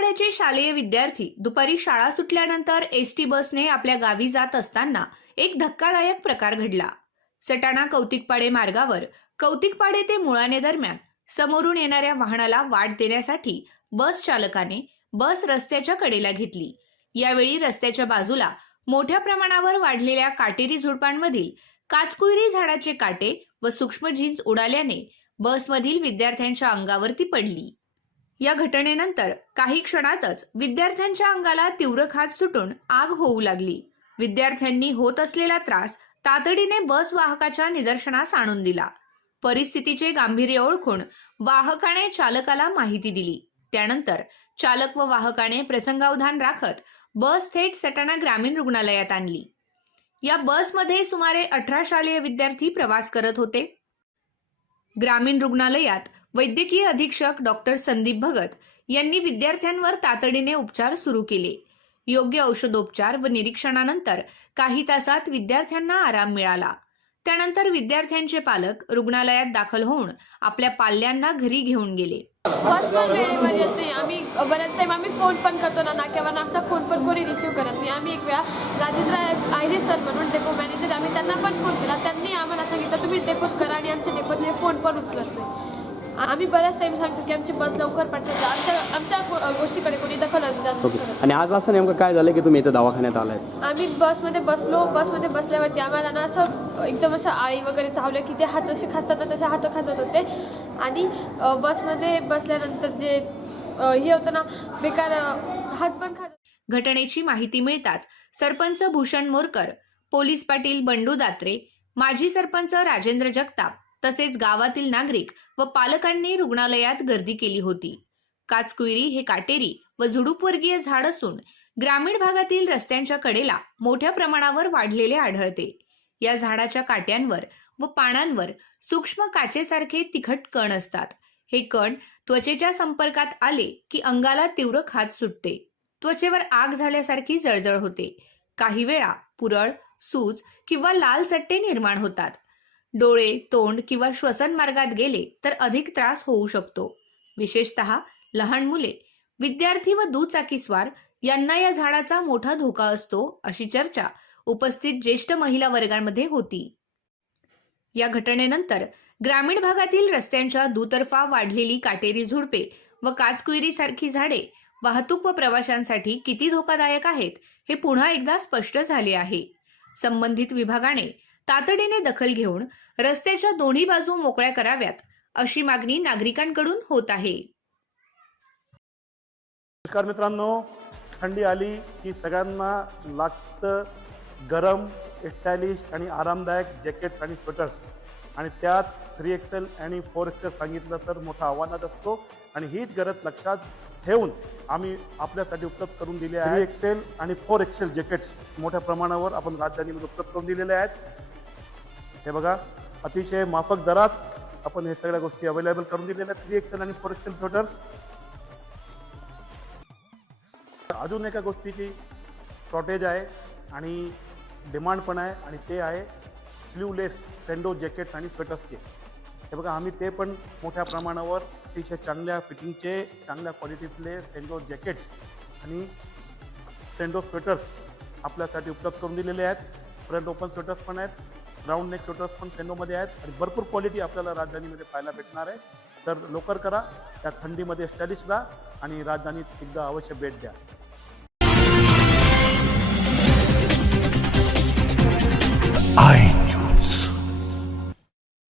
पाड्याचे शालेय विद्यार्थी दुपारी शाळा सुटल्यानंतर एसटी बसने आपल्या गावी जात असताना एक धक्कादायक प्रकार घडला। सटाणा कौतिकपाडे मार्गावर कौतिकपाडे ते मुळाणे दरम्यान समोरून येणाऱ्या वाहनाला वाट देण्यासाठी बस चालकाने बस रस्त्याच्या कडेला घेतली। यावेळी रस्त्याच्या बाजूला मोठ्या प्रमाणावर वाढलेल्या काटेरी झुडपांमधील काचकुयरी झाडाचे काटे व सूक्ष्मजीव उडाल्याने बसमधील विद्यार्थ्यांच्या अंगावरती पडली। या घटनेनंतर काही क्षणातच विद्यार्थ्यांच्या अंगाला तीव्र खाज सुटून आग होऊ लागली। विद्यार्थ्यांनी होत असलेला त्रास तातडीने बस वाहकाच्या निदर्शनास आणून दिला। परिस्थितीचे गांभीर्य ओळखून वाहकाने चालकाला माहिती दिली। त्यानंतर चालक व वाहकाने प्रसंगावधान राखत बस थेट सटाणा ग्रामीण रुग्णालयात आणली। या बसमध्ये सुमारे 18 शालेय विद्यार्थी प्रवास करत होते। ग्रामीण रुग्णालयात वैद्यकीय अधीक्षक डॉक्टर संदीप भगत यांनी विद्यार्थ्यांवर तातडीने उपचार सुरू केले। योग्य औषधोपचार व निरीक्षणानंतर काही तासात विद्यार्थ्यांना आराम मिळाला। त्यानंतर विद्यार्थ्यांचे पालक रुग्णालयात दाखल होऊन आपल्या पाल्यांना घरी घेऊन गेले। बस पण वेळेवर येत नाही। आम्ही बऱ्याच टाइम आम्ही फोन पण करतो ना, नाक्यावर आमचा फोन पण कोणी रिसीव्ह करत नाही। आम्ही एक वेळा राजेंद्र आयरे सर म्हणून डेपो मॅनेजर, आम्ही त्यांना पण फोन केला। त्यांनी आम्हाला सांगितलं तुम्ही डेपोत करा, आणि आमच्या डेपोतले फोन पण उचलत नाही। आम्ही बऱ्याच टाइम सांगतो की आमची बस लवकर पाठवता, आमच्या गोष्टीकडे कोणी दखल करत। आणि आज असं नेमकं काय झालं की तुम्ही इथं दवाखान्यात आलाय? आम्ही बसमध्ये बसलो। बसमध्ये बसल्यावरती आम्हाला ना असं एकदम असं आळी वगैरे चावलं की ते हात असे खासतात ना, तसे हात खाजत होते। आणि बसमध्ये बसल्यानंतर जे हे होतं ना, बेकार हात पण खाजत। घटनेची माहिती मिळताच सरपंच भूषण मोरकर, पोलीस पाटील बंडू दात्रे, माजी सरपंच राजेंद्र जगताप तसेच गावातील नागरिक व पालकांनी रुग्णालयात गर्दी केली होती। काचकुयरी हे काटेरी व झुडूपवर्गीय झाड असून ग्रामीण भागातील रस्त्यांच्या कडेला मोठ्या प्रमाणावर वाढलेले आढळते। या झाडाच्या काट्यांवर व पानांवर सूक्ष्म काचेसारखे तिखट कण असतात। हे कण त्वचेच्या संपर्कात आले की अंगाला तीव्र खाज सुटते। त्वचेवर आग झाल्यासारखी जळजळ होते। काही वेळा पुरळ, सूज किंवा लाल चट्टे निर्माण होतात। डोळे, तोंड किंवा श्वसन मार्गात गेले तर अधिक त्रास होऊ शकतो। विशेषतः लहान मुले, विद्यार्थी व दुचाकीस्वार यांना या झाडाचा मोठा धोका असतो, अशी चर्चा उपस्थित ज्येष्ठ महिला वर्गांमध्ये होती। या घटनेनंतर ग्रामीण भागातील रस्त्यांच्या दुतर्फा वाढलेली काटेरी झुडपे व काचकुयरी सारखी झाडे वाहतूक व प्रवाशांसाठी किती धोकादायक आहेत हे पुन्हा एकदा स्पष्ट झाले आहे। संबंधित विभागाने तातडीने दखल घेऊन रस्त्याच्या दोन्ही बाजू मोकळ्या कराव्यात, अशी मागणी नागरिकांकडून होत आहे। नमस्कार मित्रांनो, थंडी आली की सगळ्यांना लागतं गरम, स्टायलिश आणि आरामदायक जॅकेट आणि स्वेटर्स, आणि त्यात 3XL आणि 4XL सांगितलं तर मोठा आव्हानात असतो। आणि हीच गरज लक्षात ठेवून आम्ही आपल्यासाठी उपलब्ध करून दिले आहे 3XL आणि 4XL जॅकेट्स मोठ्या प्रमाणावर आपण राजधानीमध्ये उपलब्ध करून दिलेले आहेत। हे बघा, अतिशय माफक दरात आपण हे सगळ्या गोष्टी अवेलेबल करून दिलेल्या आहेत। 3XL आणि 4XL स्वेटर्स। अजून एका गोष्टीची शॉर्टेज आहे आणि डिमांड पण आहे, आणि ते आहे स्लीवलेस सेंडो जॅकेट्स आणि स्वेटर्सचे। हे बघा, आम्ही ते पण मोठ्या प्रमाणावर अतिशय चांगल्या फिटिंगचे, चांगल्या क्वालिटीतले सेंडो जॅकेट्स आणि सेंडो स्वेटर्स आपल्यासाठी उपलब्ध करून दिलेले आहेत। फ्रंट ओपन स्वेटर्स पण आहेत, राऊंड नेक स्वेटर्स पण सेंडोमध्ये आहेत, आणि भरपूर क्वालिटी आपल्याला राजधानीमध्ये पाहायला भेटणार आहे। तर लवकर करा, त्या थंडीमध्ये स्टायलिश राहा आणि राजधानीत एकदा अवश्य भेट द्या।